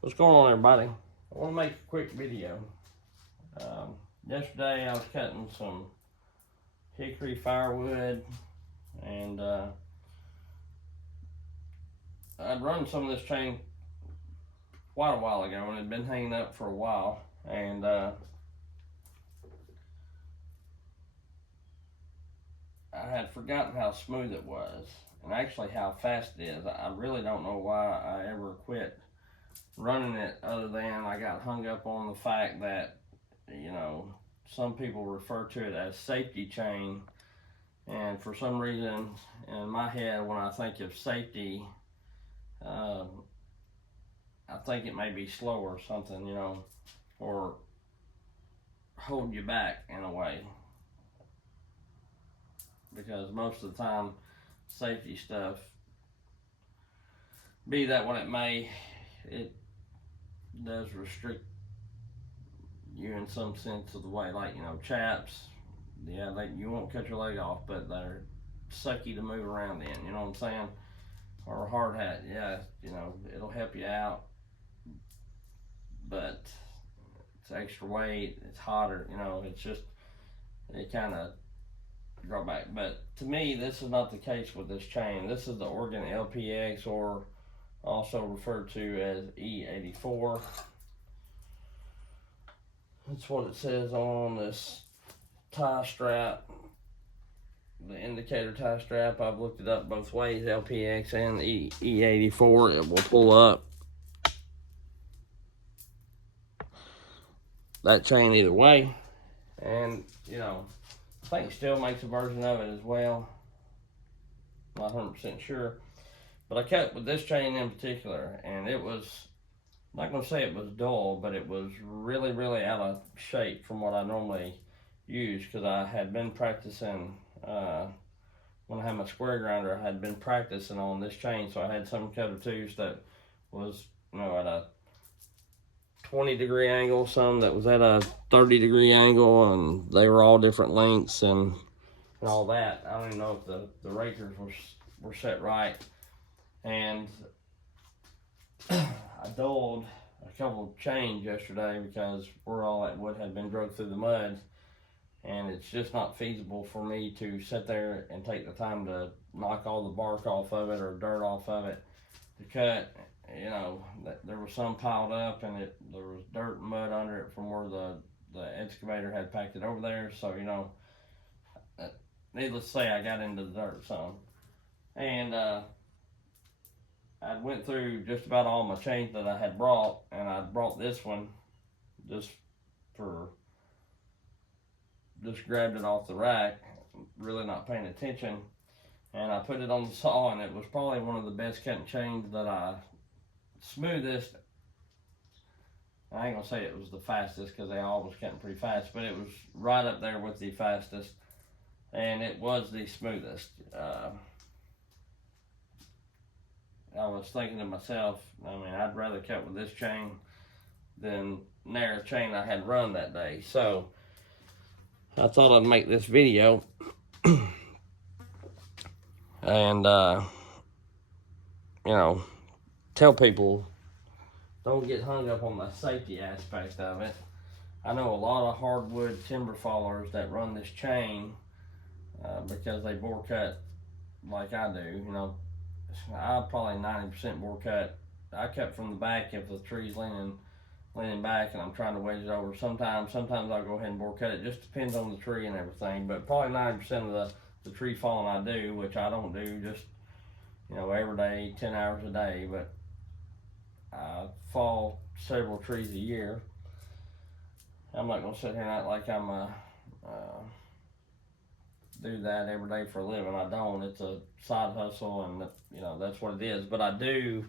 What's going on, everybody? I want to make a quick video. Yesterday I was cutting some hickory firewood, and I'd run some of this chain quite a while ago, and it had been hanging up for a while, and I had forgotten how smooth it was, and actually how fast it is. I really don't know why I ever quit running it, other than I got hung up on the fact that, some people refer to it as safety chain, and for some reason in my head, when I think of safety, um, I think it may be slow or something, or hold you back in a way, because most of the time safety stuff, be that what it may, it does restrict you in some sense of the way, like, chaps, yeah, you won't cut your leg off, but they're sucky to move around in, you know what I'm saying? Or a hard hat, yeah, it'll help you out, but it's extra weight, it's hotter, it's just, it kind of draw back. But to me, this is not the case with this chain. This is the Oregon LPX, or also referred to as E84. That's what it says on this tie strap, the indicator tie strap. I've looked it up both ways, LPX and E84. It will pull up that chain either way, and I think Stihl makes a version of it as well. I'm not 100% sure, but I cut with this chain in particular, and it was, I'm not going to say it was dull, but it was really, really out of shape from what I normally use, because I had been practicing, when I had my square grinder, I had been practicing on this chain, so I had some cutter twos that was, at a 20-degree angle, some that was at a 30-degree angle, and they were all different lengths and all that. I don't even know if the rakers were set right, and I dulled a couple of chains yesterday because where all that wood had been drug through the mud, and it's just not feasible for me to sit there and take the time to knock all the bark off of it or dirt off of it to cut. There was some piled up, and there was dirt and mud under it from where the excavator had packed it over there. So, needless to say, I got into the dirt some. And I went through just about all my chains that I had brought, and I brought this one just grabbed it off the rack, really not paying attention, and I put it on the saw, and it was probably one of the best cutting chains that smoothest. I ain't gonna say it was the fastest, because they all was cutting pretty fast, but it was right up there with the fastest, and it was the smoothest. I was thinking to myself, I'd rather cut with this chain than narrow chain I had run that day. So I thought I'd make this video and tell people, don't get hung up on the safety aspect of it. I know a lot of hardwood timber fallers that run this chain because they bore cut like I do. I probably 90% bore cut. I cut from the back if the tree's leaning back and I'm trying to wedge it over. Sometimes I'll go ahead and bore cut. It just depends on the tree and everything, but probably 90% of the tree falling I do, which I don't do just every day, 10 hours a day, but I fall several trees a year. I'm not gonna sit here and act like I'm do that every day for a living. I don't. It's a side hustle, and that's what it is. But I do,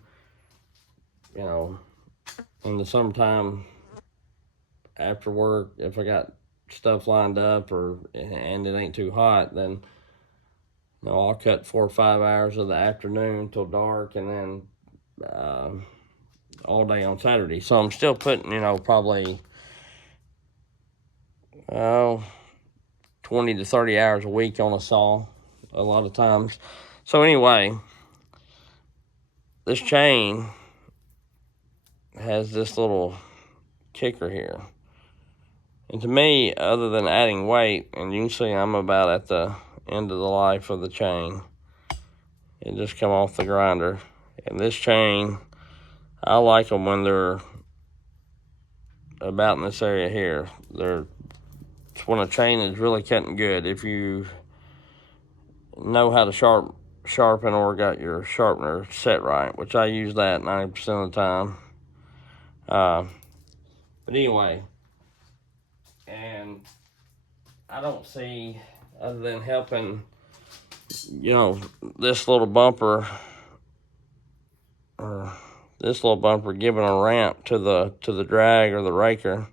in the summertime after work, if I got stuff lined up and it ain't too hot, then I'll cut 4 or 5 hours of the afternoon till dark, and then all day on Saturday. So I'm still putting probably 20 to 30 hours a week on a saw a lot of times. So anyway, this chain has this little kicker here. And to me, other than adding weight, and you can see I'm about at the end of the life of the chain. It just come off the grinder. And this chain, I like them when they're about in this area here. It's when a chain is really cutting good. If you know how to sharpen or got your sharpener set right, which I use that 90% of the time. But anyway, and I don't see, other than helping, you know, this little bumper, giving a ramp to the drag or the raker,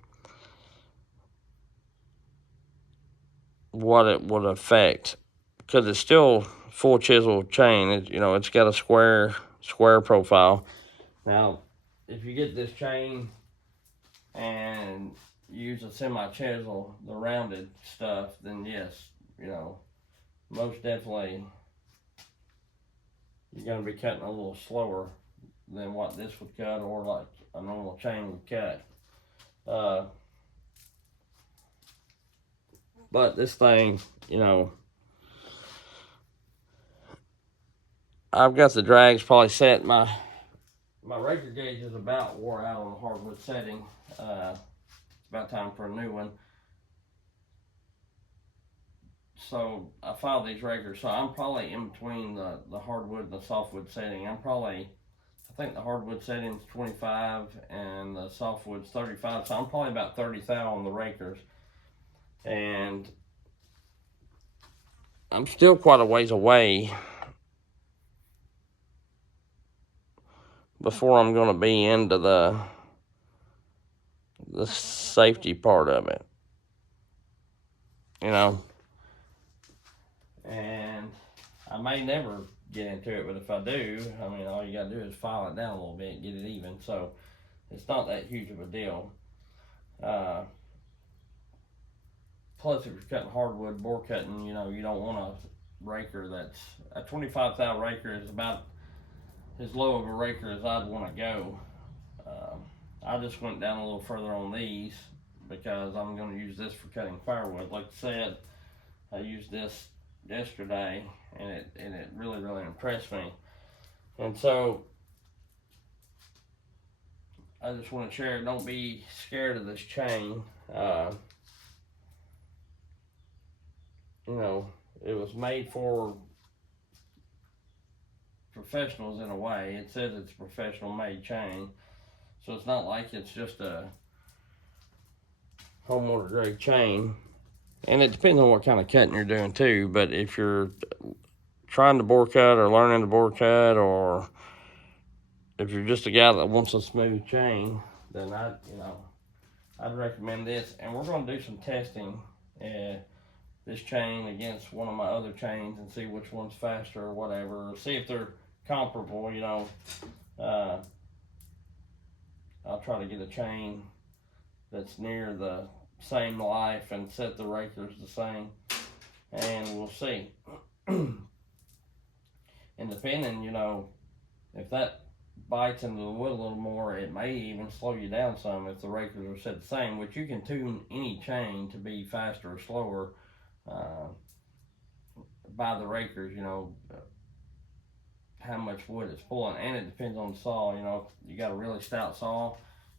what it would affect, because it's still full chisel chain. It's got a square profile. Now, if you get this chain and use a semi chisel, the rounded stuff, then yes, most definitely you're going to be cutting a little slower than what this would cut, or like a normal chain would cut. But this thing, I've got the drags probably set. My raker gauge is about wore out on the hardwood setting. It's about time for a new one. So I filed these rakers. So I'm probably in between the hardwood and the softwood setting. I think the hardwood setting is 25 and the softwood's 35. So I'm probably about 30 thou on the rakers. And I'm still quite a ways away before I'm going to be into the safety part of it, and I may never get into it, but if I do, all you gotta do is file it down a little bit and get it even, so it's not that huge of a deal. Plus, if you're cutting hardwood, bore cutting, you don't want a raker that's a 25 thou raker is about as low of a raker as I'd want to go. I just went down a little further on these because I'm going to use this for cutting firewood. Like I said, I used this yesterday and it really, really impressed me. And so I just want to share, don't be scared of this chain. It was made for professionals in a way. It says it's a professional made chain, so it's not like it's just a homeowner grade chain. And it depends on what kind of cutting you're doing too. But if you're trying to bore cut or learning to bore cut, or if you're just a guy that wants a smooth chain, then I'd recommend this. And we're going to do some testing this chain against one of my other chains and see which one's faster or whatever, or see if they're comparable. I'll try to get a chain that's near the same life and set the rakers the same, and we'll see. And depending, if that bites into the wood a little more, it may even slow you down some if the rakers are set the same, which you can tune any chain to be faster or slower by the rakers, how much wood it's pulling. And it depends on the saw. If you got a really stout saw,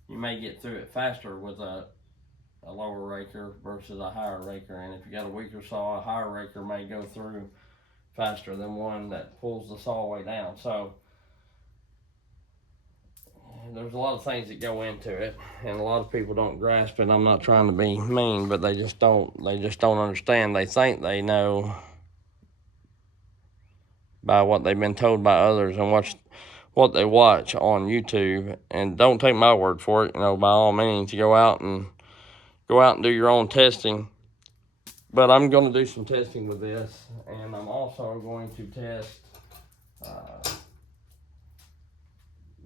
you may get through it faster with a lower raker versus a higher raker. And if you got a weaker saw, a higher raker may go through faster than one that pulls the saw way down. So there's a lot of things that go into it, and a lot of people don't grasp it. I'm not trying to be mean, but they just don't understand. They think they know by what they've been told by others and what they watch on YouTube. And don't take my word for it. By all means, you go out and do your own testing. But I'm going to do some testing with this, and I'm also going to test.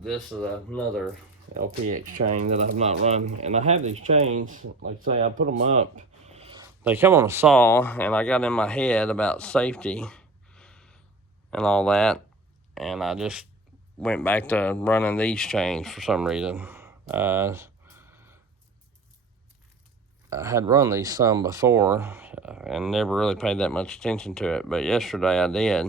This is another LPX chain that I've not run, and I have these chains. Like I say, I put them up. They come on a saw, and I got in my head about safety and all that, and I just went back to running these chains for some reason. I had run these some before and never really paid that much attention to it, but yesterday I did.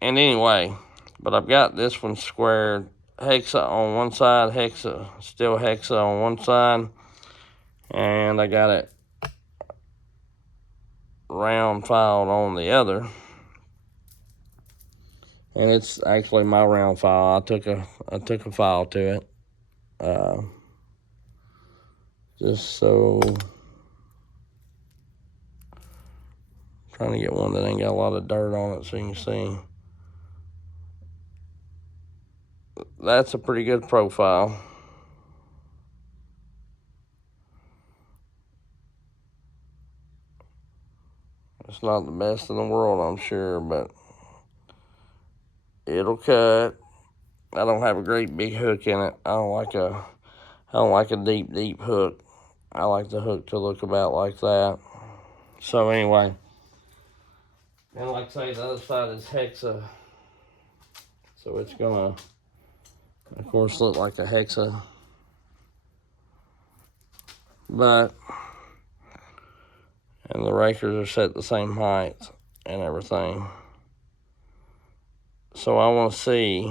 And anyway, but I've got this one square, hexa on one side, still hexa on one side, and I got it round filed on the other. And it's actually my round file. I took a file to it, just so. Trying to get one that ain't got a lot of dirt on it so you can see. That's a pretty good profile. It's not the best in the world, I'm sure, but it'll cut. I don't have a great big hook in it. I don't like a deep hook. I like the hook to look about like that. So anyway, and like I say, the other side is hexa, so it's gonna, of course, look like a hexa, but. And the rakers are set the same height and everything. So I want to see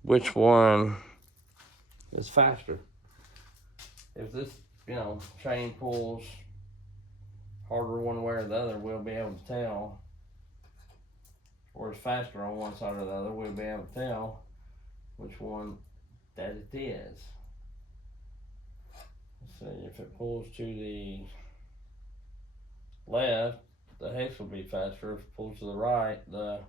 which one is faster. If this, chain pulls harder one way or the other, we'll be able to tell. Or it's faster on one side or the other, we'll be able to tell which one that it is. Let's see, if it pulls to the left, the hex will be faster. If it pulls to the right, the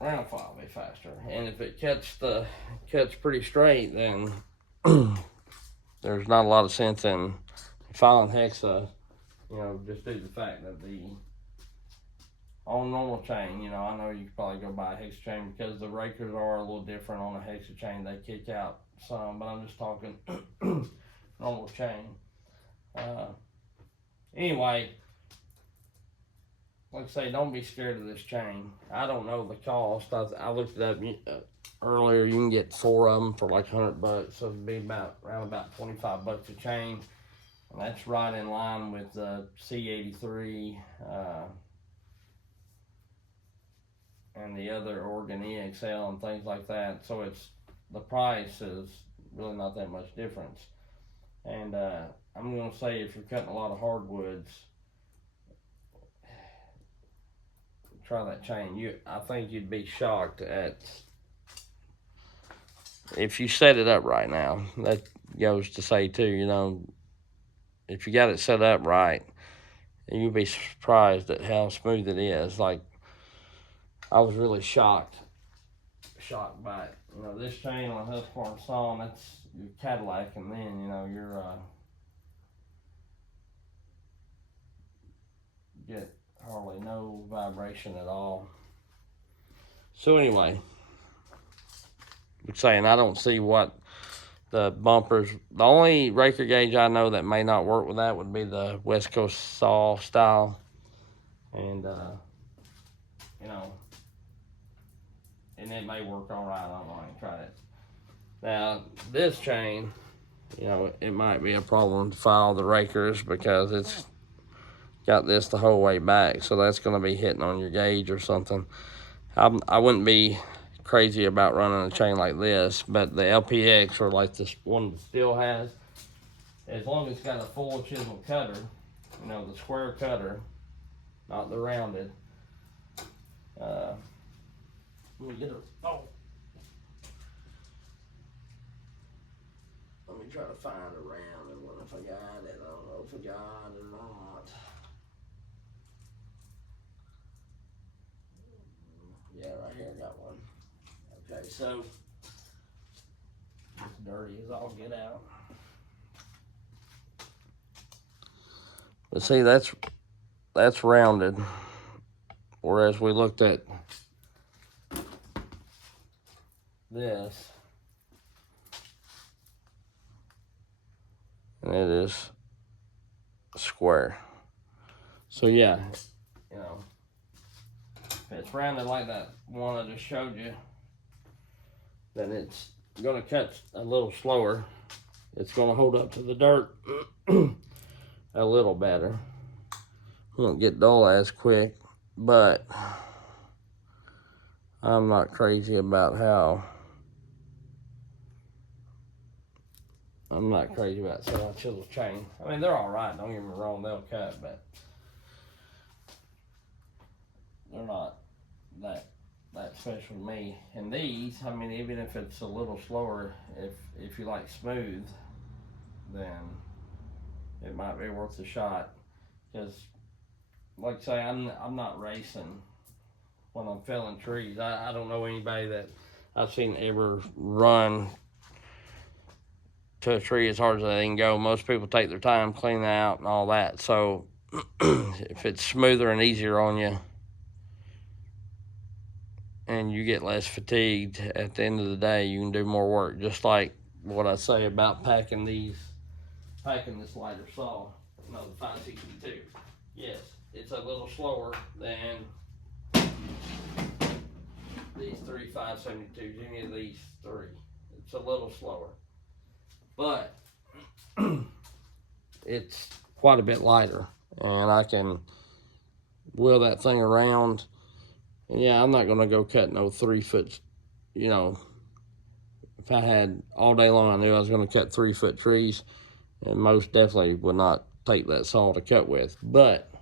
round file will be faster. And if it cuts pretty straight, then there's not a lot of sense in filing hexa, just due to the fact that on normal chain, I know you could probably go buy a hexa chain because the rakers are a little different on a hexa chain. They kick out some, but I'm just talking normal chain. Anyway, like I say, don't be scared of this chain. I don't know the cost. I looked it up earlier. You can get 4 of them for like $100, so it'd be around about $25 a chain. And that's right in line with the C83 and the other Oregon EXL and things like that. So the price is really not that much difference. And I'm going to say if you're cutting a lot of hardwoods, try that chain. I think you'd be shocked at, if you set it up right now. That goes to say too, if you got it set up right, you'd be surprised at how smooth it is. Like, I was really shocked by it. This chain on Husqvarna Sawn, that's your Cadillac, and then you're get hardly no vibration at all. So anyway, I'm saying I don't see what the bumpers. The only raker gauge I know that may not work with that would be the West Coast saw style, and and it may work all right. I don't know. I ain't tried it. Now this chain, it might be a problem to file the rakers because it's got this the whole way back, so that's going to be hitting on your gauge or something. I wouldn't be crazy about running a chain like this, but the LPX, or like this one that still has, as long as it's got a full chisel cutter, the square cutter, not the rounded. Let me get it. Oh, let me try to find a rounded one if I got it. I don't know if I got it or not. Yeah, right here I got one. Okay, so it's dirty as all get out. But see, that's rounded, whereas we looked at this, and it is square. So yeah, If it's rounded like that one I just showed you, then it's gonna cut a little slower. It's gonna hold up to the dirt a little better. Won't get dull as quick, but I'm not crazy about selling chisel chain. I mean, they're all right. Don't get me wrong; they'll cut, but they're not that special to me. And these, I mean, even if it's a little slower, if you like smooth, then it might be worth a shot. Because, like I say, I'm not racing when I'm felling trees. I don't know anybody that I've seen ever run to a tree as hard as they can go. Most people take their time cleaning it out and all that. So if it's smoother and easier on you, and you get less fatigued at the end of the day, you can do more work. Just like what I say about packing this lighter saw, the 562. Yes, it's a little slower than these 3 572s, any of these three. It's a little slower, but it's quite a bit lighter, and I can wheel that thing around. And yeah, I'm not gonna go cut no 3 foot, if I had all day long, I knew I was gonna cut 3 foot trees, and most definitely would not take that saw to cut with. But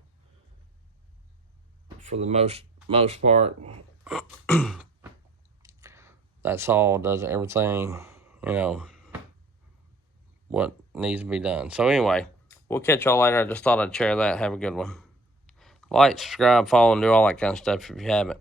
for the most part, that saw does everything, what needs to be done. So anyway, we'll catch y'all later. I just thought I'd share that. Have a good one. Like, subscribe, follow, and do all that kind of stuff if you haven't.